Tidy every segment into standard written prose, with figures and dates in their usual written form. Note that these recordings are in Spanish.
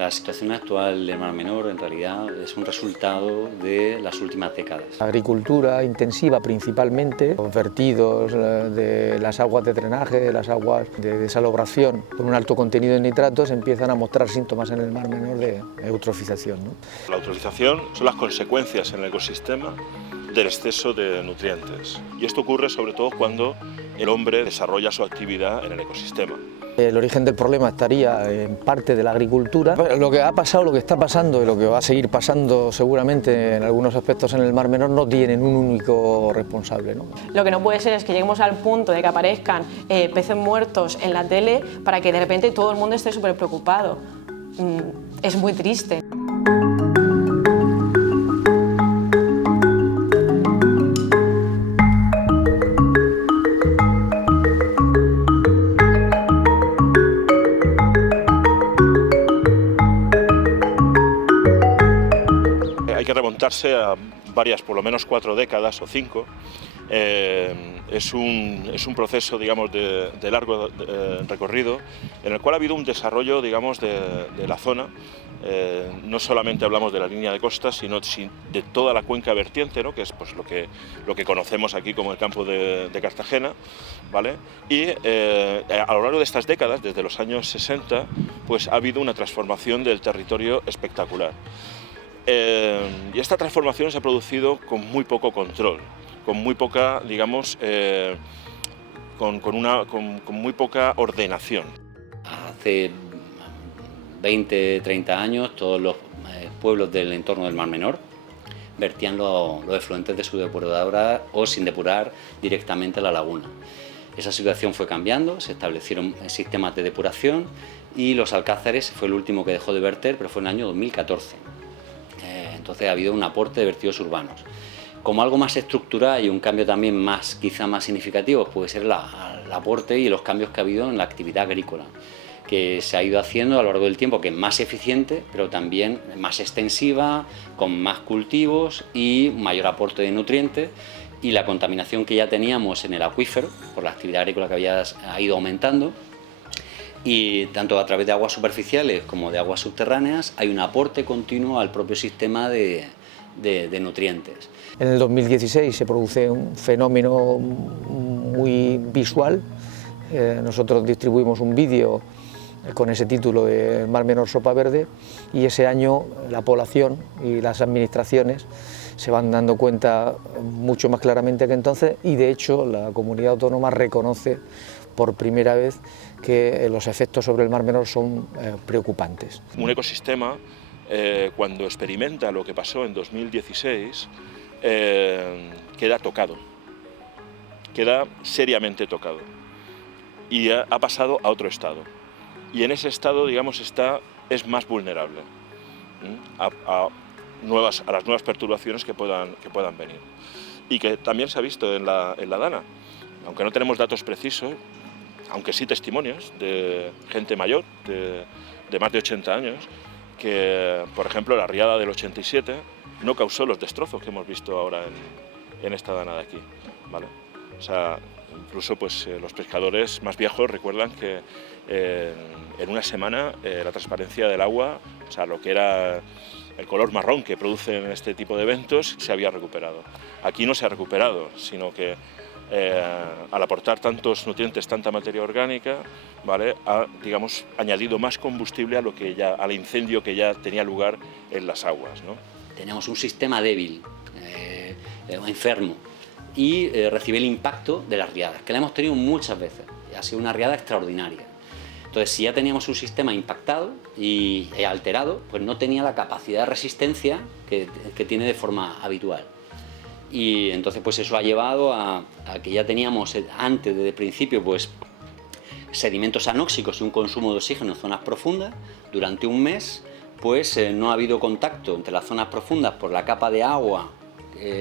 La situación actual del Mar Menor en realidad es un resultado de las últimas décadas. Agricultura intensiva principalmente, los vertidos de las aguas de drenaje, de las aguas de desalobración con un alto contenido en nitratos empiezan a mostrar síntomas en el Mar Menor de eutrofización, ¿no? La eutrofización son las consecuencias en el ecosistema del exceso de nutrientes y esto ocurre sobre todo cuando el hombre desarrolla su actividad en el ecosistema. El origen del problema estaría en parte de la agricultura. Lo que ha pasado, lo que está pasando y lo que va a seguir pasando seguramente en algunos aspectos en el Mar Menor no tienen un único responsable, ¿no? Lo que no puede ser es que lleguemos al punto de que aparezcan peces muertos en la tele para que de repente todo el mundo esté súper preocupado. Es muy triste. Hay que remontarse a varias, por lo menos 4 décadas o 5. Es un proceso, digamos, de largo recorrido en el cual ha habido un desarrollo, digamos, de la zona. No solamente hablamos de la línea de costa, sino de toda la cuenca vertiente, ¿no? Que es pues, lo que conocemos aquí como el campo de Cartagena, ¿vale? Y a lo largo de estas décadas, desde los años 60, pues ha habido una transformación del territorio espectacular. Y esta transformación se ha producido con muy poco control, con muy poca, digamos, con muy poca ordenación. Hace 20, 30 años todos los pueblos del entorno del Mar Menor vertían los efluentes de su depuradora o sin depurar directamente a la laguna. Esa situación fue cambiando, se establecieron sistemas de depuración y Los Alcázares fue el último que dejó de verter, pero fue en el año 2014. Entonces ha habido un aporte de vertidos urbanos. Como algo más estructural y un cambio también quizá más significativo puede ser el aporte y los cambios que ha habido en la actividad agrícola, que se ha ido haciendo a lo largo del tiempo, que es más eficiente, pero también más extensiva, con más cultivos y mayor aporte de nutrientes, y la contaminación que ya teníamos en el acuífero, por la actividad agrícola que ha ido aumentando, y tanto a través de aguas superficiales como de aguas subterráneas hay un aporte continuo al propio sistema de nutrientes. En el 2016 se produce un fenómeno muy visual. Nosotros distribuimos un vídeo con ese título de Mar Menor Sopa Verde y ese año la población y las administraciones se van dando cuenta mucho más claramente que entonces y de hecho la comunidad autónoma reconoce por primera vez que los efectos sobre el Mar Menor son preocupantes. Un ecosistema, cuando experimenta lo que pasó en 2016, queda tocado, queda seriamente tocado y ha pasado a otro estado. Y en ese estado, digamos, es más vulnerable a las nuevas perturbaciones que puedan venir. Y que también se ha visto en la Dana, aunque no tenemos datos precisos, aunque sí testimonios de gente mayor, de más de 80 años, que, por ejemplo, la riada del 87 no causó los destrozos que hemos visto ahora en esta Dana de aquí, ¿vale? O sea, incluso pues, los pescadores más viejos recuerdan que en una semana la transparencia del agua, o sea, lo que era el color marrón que producen este tipo de eventos, se había recuperado. Aquí no se ha recuperado, sino que al aportar tantos nutrientes, tanta materia orgánica, ¿vale? Ha, digamos, añadido más combustible al incendio que ya tenía lugar en las aguas, ¿no? Tenemos un sistema débil, enfermo, y recibe el impacto de las riadas, que la hemos tenido muchas veces. Ha sido una riada extraordinaria. Entonces, si ya teníamos un sistema impactado y alterado, pues no tenía la capacidad de resistencia que tiene de forma habitual. Y entonces pues eso ha llevado a que ya teníamos antes, desde el principio, pues sedimentos anóxicos y un consumo de oxígeno en zonas profundas. Durante un mes pues no ha habido contacto entre las zonas profundas por la capa de agua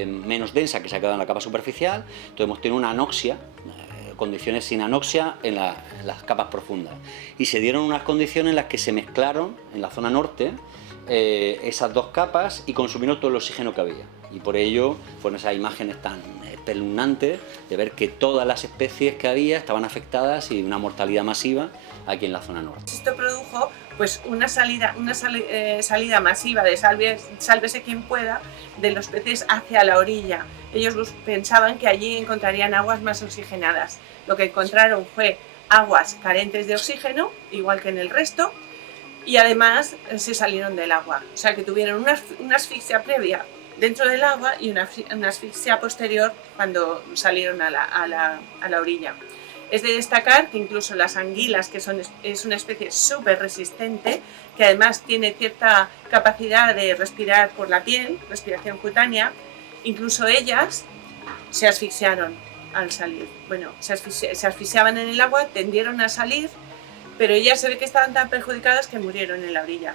menos densa que se ha quedado en la capa superficial. Entonces hemos tenido una anoxia, condiciones sin anoxia en las capas profundas. Y se dieron unas condiciones en las que se mezclaron en la zona norte esas dos capas y consumieron todo el oxígeno que había. Y por ello fueron esas imágenes tan espeluznantes de ver que todas las especies que había estaban afectadas y una mortalidad masiva aquí en la zona norte. Esto produjo pues una salida masiva de sálvese quien pueda de los peces hacia la orilla. Ellos pensaban que allí encontrarían aguas más oxigenadas. Lo que encontraron fue aguas carentes de oxígeno, igual que en el resto, y además se salieron del agua. O sea que tuvieron una asfixia previa dentro del agua y una asfixia posterior cuando salieron a la orilla. Es de destacar que incluso las anguilas, que es una especie súper resistente, que además tiene cierta capacidad de respirar por la piel, respiración cutánea, incluso ellas se asfixiaron al salir. Bueno, se asfixiaban en el agua, tendieron a salir, pero ellas se ve que estaban tan perjudicadas que murieron en la orilla.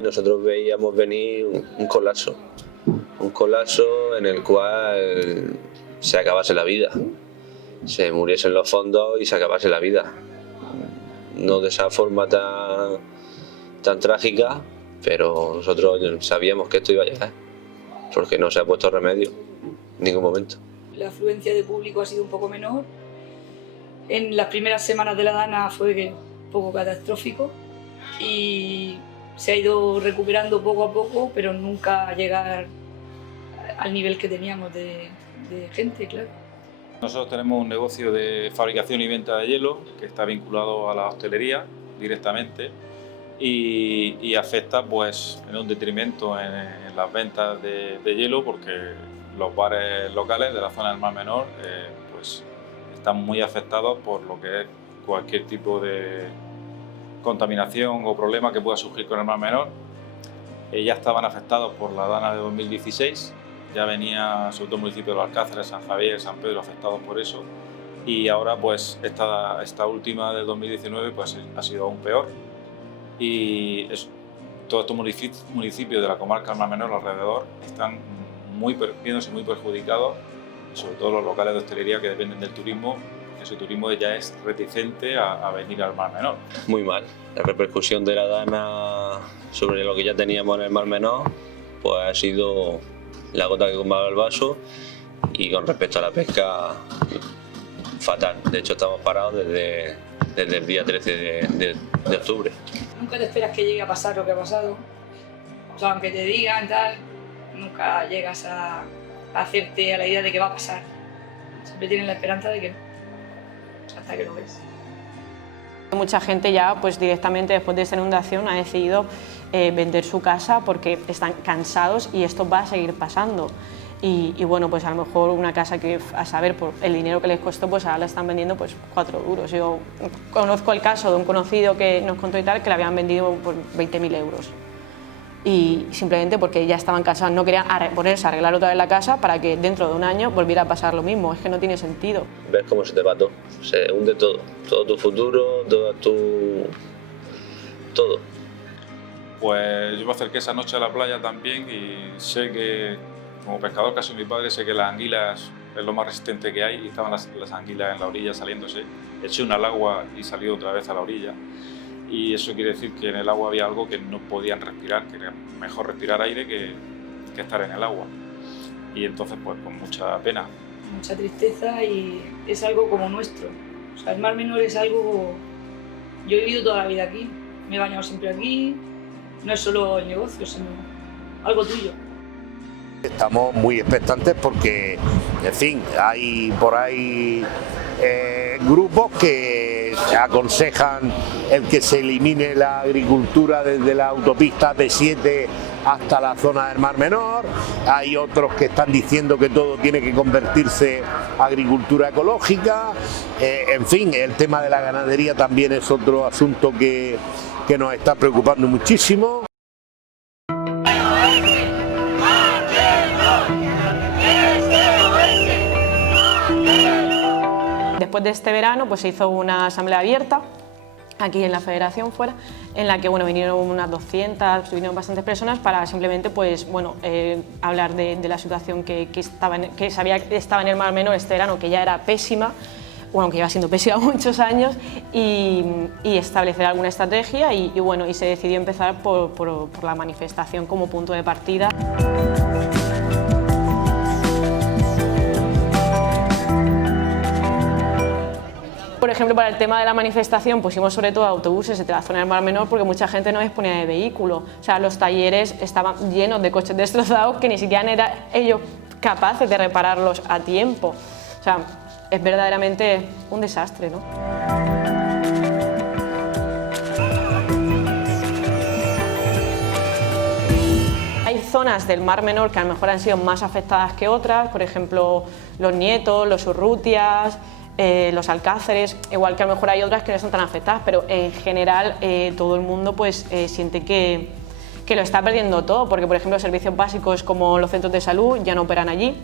Nosotros veíamos venir un colapso en el cual se acabase la vida, se muriesen los fondos y se acabase la vida. No de esa forma tan trágica, pero nosotros sabíamos que esto iba a llegar, porque no se ha puesto remedio en ningún momento. La afluencia de público ha sido un poco menor. En las primeras semanas de la Dana fue un poco catastrófico y se ha ido recuperando poco a poco, pero nunca llegar al nivel que teníamos de gente, claro. Nosotros tenemos un negocio de fabricación y venta de hielo que está vinculado a la hostelería directamente y afecta pues en un detrimento en las ventas de hielo, porque los bares locales de la zona del Mar Menor pues están muy afectados por lo que es cualquier tipo de contaminación o problema que pueda surgir con el Mar Menor. Ya estaban afectados por la Dana de 2016, ya venía sobre todo el municipio de Los Alcázares, San Javier, San Pedro afectados por eso, y ahora pues esta última del 2019 pues ha sido aún peor, y todos estos municipios de la comarca del Mar Menor alrededor están viéndose muy perjudicados, sobre todo los locales de hostelería que dependen del turismo. Ese turismo ya es reticente a venir al Mar Menor. Muy mal. La repercusión de la Dana sobre lo que ya teníamos en el Mar Menor pues ha sido la gota que colmaba el vaso, y con respecto a la pesca, fatal. De hecho, estamos parados desde el día 13 de octubre. Nunca te esperas que llegue a pasar lo que ha pasado. O sea, aunque te digan tal, nunca llegas a hacerte a la idea de que va a pasar. Siempre tienes la esperanza de que no, hasta que lo ves. Mucha gente ya pues directamente después de esta inundación ha decidido vender su casa porque están cansados y esto va a seguir pasando. Y bueno, pues a lo mejor una casa que, a saber, por el dinero que les costó, pues ahora la están vendiendo pues 4 duros. Yo conozco el caso de un conocido que nos contó y tal, que la habían vendido por 20.000 euros. Y simplemente porque ya estaban cansados, no querían ponerse a arreglar otra vez la casa para que dentro de un año volviera a pasar lo mismo. Es que no tiene sentido. Ves cómo se te va todo, se hunde todo tu futuro, todo. Pues yo me acerqué esa noche a la playa también y sé que, como pescador, casi mi padre, sé que las anguilas es lo más resistente que hay, y estaban las anguilas en la orilla saliéndose. Eché una al agua y salió otra vez a la orilla. Y eso quiere decir que en el agua había algo que no podían respirar, que era mejor respirar aire que estar en el agua. Y entonces, pues con mucha pena. Mucha tristeza, y es algo como nuestro. O sea, el Mar Menor es algo... Yo he vivido toda la vida aquí, me he bañado siempre aquí, no es solo el negocio, sino algo tuyo. Estamos muy expectantes porque, en fin, hay por ahí grupos que aconsejan el que se elimine la agricultura desde la autopista B7 hasta la zona del Mar Menor. Hay otros que están diciendo que todo tiene que convertirse a agricultura ecológica. En fin, el tema de la ganadería también es otro asunto que nos está preocupando muchísimo. Después de este verano pues se hizo una asamblea abierta aquí en la federación fuera, en la que bueno, vinieron unas 200, vinieron bastantes personas para simplemente pues, bueno, hablar de la situación que sabía que estaba en el Mar Menor este verano, que ya era pésima, bueno, que lleva siendo pésima muchos años, y establecer alguna estrategia y bueno, y se decidió empezar por la manifestación como punto de partida. Por ejemplo, para el tema de la manifestación pusimos sobre todo autobuses de la zona del Mar Menor porque mucha gente no disponía de vehículo. O sea, los talleres estaban llenos de coches destrozados que ni siquiera eran ellos capaces de repararlos a tiempo. O sea, es verdaderamente un desastre, ¿no? Hay zonas del Mar Menor que a lo mejor han sido más afectadas que otras, por ejemplo, los Nietos, los Urrutias, los Alcáceres, igual que a lo mejor hay otras que no están tan afectadas, pero en general todo el mundo pues, siente que lo está perdiendo todo, porque por ejemplo servicios básicos como los centros de salud ya no operan allí,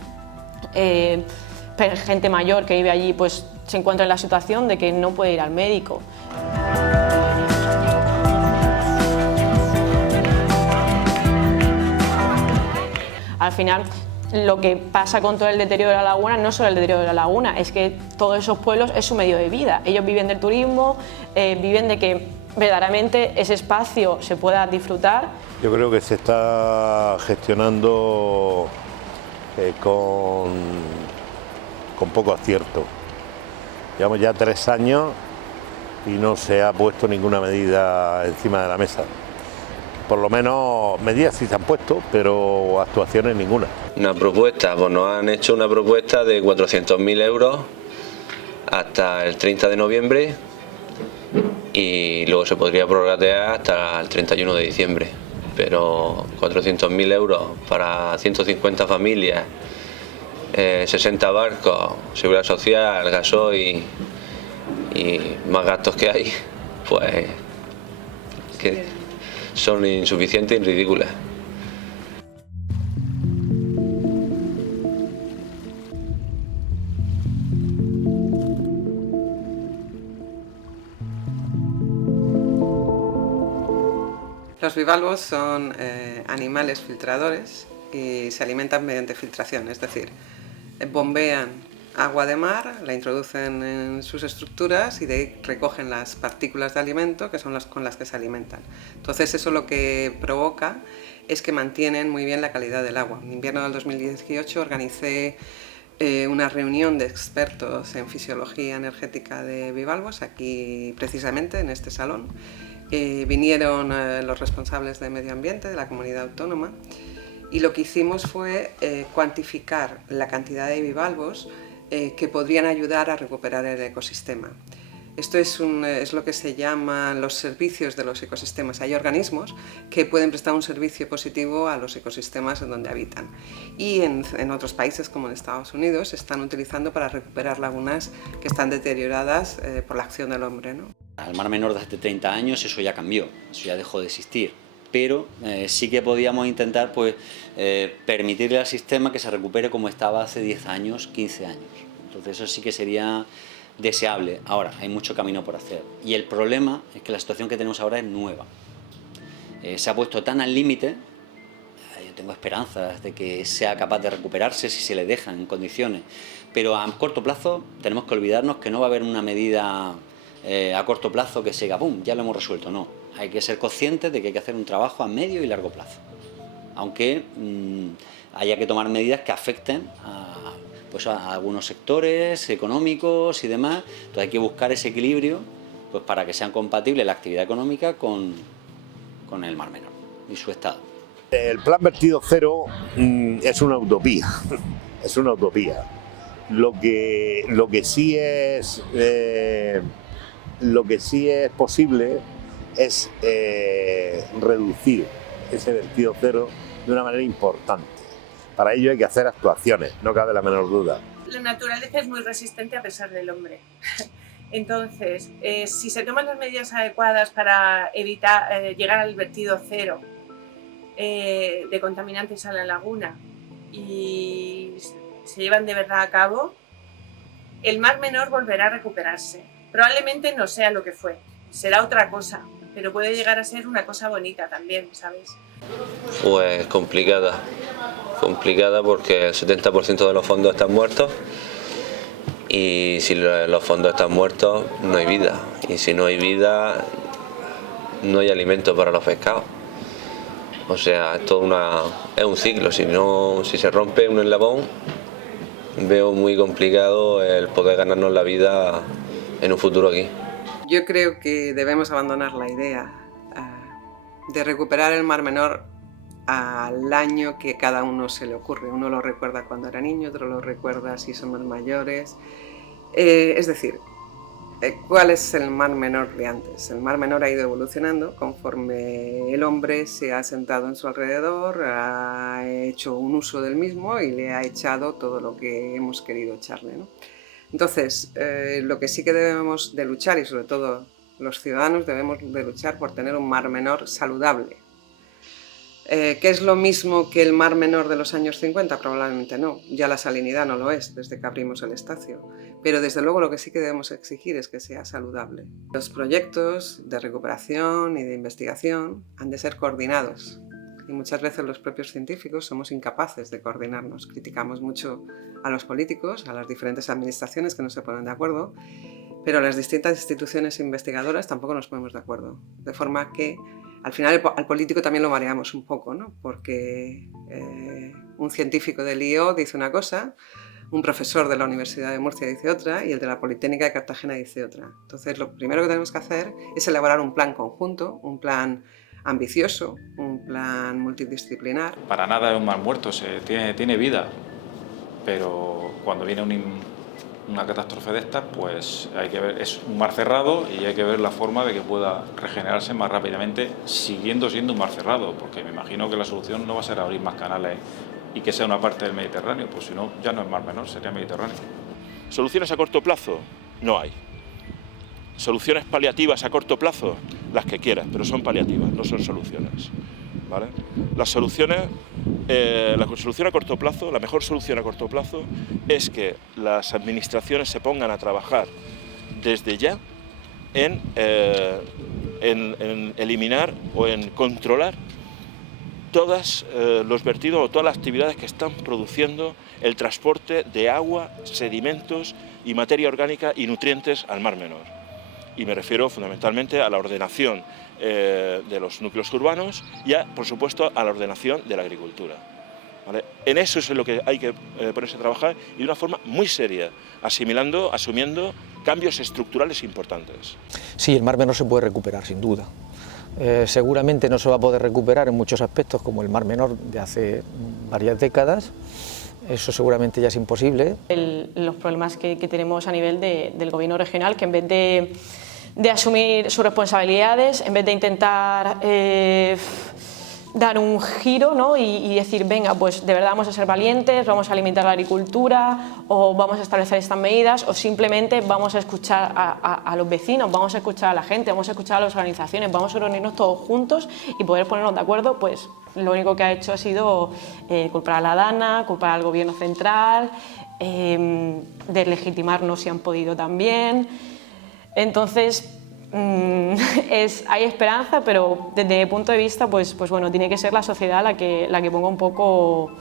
gente mayor que vive allí pues, se encuentra en la situación de que no puede ir al médico. Al final, lo que pasa con todo el deterioro de la laguna no solo el deterioro de la laguna, es que todos esos pueblos es su medio de vida. Ellos viven del turismo, viven de que verdaderamente ese espacio se pueda disfrutar. Yo creo que se está gestionando con poco acierto. Llevamos ya 3 años y no se ha puesto ninguna medida encima de la mesa. Por lo menos medidas sí se han puesto, pero actuaciones ninguna. Una propuesta, pues nos han hecho una propuesta de 400.000 euros hasta el 30 de noviembre y luego se podría prorratear hasta el 31 de diciembre. Pero 400.000 euros para 150 familias, 60 barcos, seguridad social, gasoil y más gastos que hay, pues que son insuficientes y ridículas. Los bivalvos son animales filtradores y se alimentan mediante filtración, es decir, bombean agua de mar, la introducen en sus estructuras y de ahí recogen las partículas de alimento que son las con las que se alimentan. Entonces eso lo que provoca es que mantienen muy bien la calidad del agua. En invierno del 2018 organicé una reunión de expertos en fisiología energética de bivalvos aquí precisamente en este salón. Vinieron los responsables de medio ambiente de la comunidad autónoma y lo que hicimos fue cuantificar la cantidad de bivalvos que podrían ayudar a recuperar el ecosistema. Esto es lo que se llaman los servicios de los ecosistemas. Hay organismos que pueden prestar un servicio positivo a los ecosistemas en donde habitan. Y en otros países, como en Estados Unidos, se están utilizando para recuperar lagunas que están deterioradas por la acción del hombre, ¿no? Al Mar Menor de hace 30 años eso ya cambió, eso ya dejó de existir. Pero sí que podíamos intentar pues, permitirle al sistema que se recupere como estaba hace 10 años, 15 años. Entonces eso sí que sería deseable. Ahora, hay mucho camino por hacer. Y el problema es que la situación que tenemos ahora es nueva. Se ha puesto tan al límite, yo tengo esperanzas de que sea capaz de recuperarse si se le dejan en condiciones, pero a corto plazo tenemos que olvidarnos que no va a haber una medida a corto plazo que se diga, ¡pum!, ya lo hemos resuelto. No, hay que ser conscientes de que hay que hacer un trabajo a medio y largo plazo, aunque haya que tomar medidas que afecten pues a algunos sectores económicos y demás. Entonces hay que buscar ese equilibrio pues para que sean compatibles la actividad económica con el Mar Menor y su estado. El plan vertido cero es una utopía, es una utopía. Lo que sí es posible es reducir ese vertido cero de una manera importante. Para ello hay que hacer actuaciones, no cabe la menor duda. La naturaleza es muy resistente a pesar del hombre. Entonces, si se toman las medidas adecuadas para evitar llegar al vertido cero de contaminantes a la laguna y se llevan de verdad a cabo, el Mar Menor volverá a recuperarse. Probablemente no sea lo que fue. será otra cosa, pero puede llegar a ser una cosa bonita también, ¿sabes? Pues complicada porque el 70% de los fondos están muertos y si los fondos están muertos no hay vida, y si no hay vida no hay alimento para los pescados. O sea, es un ciclo, si se rompe un eslabón veo muy complicado el poder ganarnos la vida en un futuro aquí. Yo creo que debemos abandonar la idea de recuperar el Mar Menor al año que cada uno se le ocurre. Uno lo recuerda cuando era niño, otro lo recuerda si somos mayores. Es decir, ¿cuál es el Mar Menor de antes? El Mar Menor ha ido evolucionando conforme el hombre se ha sentado en su alrededor, ha hecho un uso del mismo y le ha echado todo lo que hemos querido echarle, ¿no? Entonces, lo que sí que debemos de luchar, y sobre todo los ciudadanos debemos de luchar por tener un Mar Menor saludable. ¿Que es lo mismo que el Mar Menor de los años 50? Probablemente no, ya la salinidad no lo es desde que abrimos el Estacio, pero desde luego lo que sí que debemos exigir es que sea saludable. Los proyectos de recuperación y de investigación han de ser coordinados y muchas veces los propios científicos somos incapaces de coordinarnos. Criticamos mucho a los políticos, a las diferentes administraciones que no se ponen de acuerdo, pero las distintas instituciones investigadoras tampoco nos ponemos de acuerdo, de forma que al final al político también lo mareamos un poco, ¿no? Porque un científico del IO dice una cosa, un profesor de la Universidad de Murcia dice otra y el de la Politécnica de Cartagena dice otra. Entonces lo primero que tenemos que hacer es elaborar un plan conjunto, un plan ambicioso, un plan multidisciplinar. Para nada es un mar muerto, tiene vida, pero cuando viene una catástrofe de estas, pues hay que ver, es un mar cerrado y hay que ver la forma de que pueda regenerarse más rápidamente, siguiendo siendo un mar cerrado, porque me imagino que la solución no va a ser abrir más canales y que sea una parte del Mediterráneo, pues si no, ya no es Mar Menor, sería Mediterráneo. ¿Soluciones a corto plazo? No hay. ¿Soluciones paliativas a corto plazo? Las que quieras, pero son paliativas, no son soluciones, ¿vale? La solución a corto plazo, la mejor solución a corto plazo es que las administraciones se pongan a trabajar desde ya en eliminar o en controlar todos los vertidos o todas las actividades que están produciendo el transporte de agua, sedimentos y materia orgánica y nutrientes al Mar Menor. Y me refiero fundamentalmente a la ordenación de los núcleos urbanos y, por supuesto, a la ordenación de la agricultura, ¿vale? En eso es en lo que hay que ponerse a trabajar y de una forma muy seria, asumiendo cambios estructurales importantes. Sí, el Mar Menor se puede recuperar, sin duda. Seguramente no se va a poder recuperar en muchos aspectos como el Mar Menor de hace varias décadas. Eso seguramente ya es imposible. Los problemas que tenemos a nivel del gobierno regional, que en vez de asumir sus responsabilidades, en vez de intentar dar un giro, ¿no? y decir, venga, pues de verdad vamos a ser valientes, vamos a alimentar la agricultura o vamos a establecer estas medidas, o simplemente vamos a escuchar a los vecinos, vamos a escuchar a la gente, vamos a escuchar a las organizaciones, vamos a reunirnos todos juntos y poder ponernos de acuerdo, pues lo único que ha hecho ha sido culpar a la DANA, culpar al gobierno central, deslegitimarnos si han podido también. Entonces, hay esperanza, pero desde mi punto de vista, pues bueno, tiene que ser la sociedad la que ponga un poco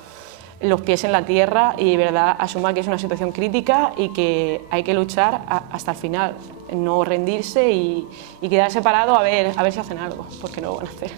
los pies en la tierra y de verdad asuma que es una situación crítica y que hay que luchar hasta el final, no rendirse y quedarse parado a ver si hacen algo, porque no lo van a hacer.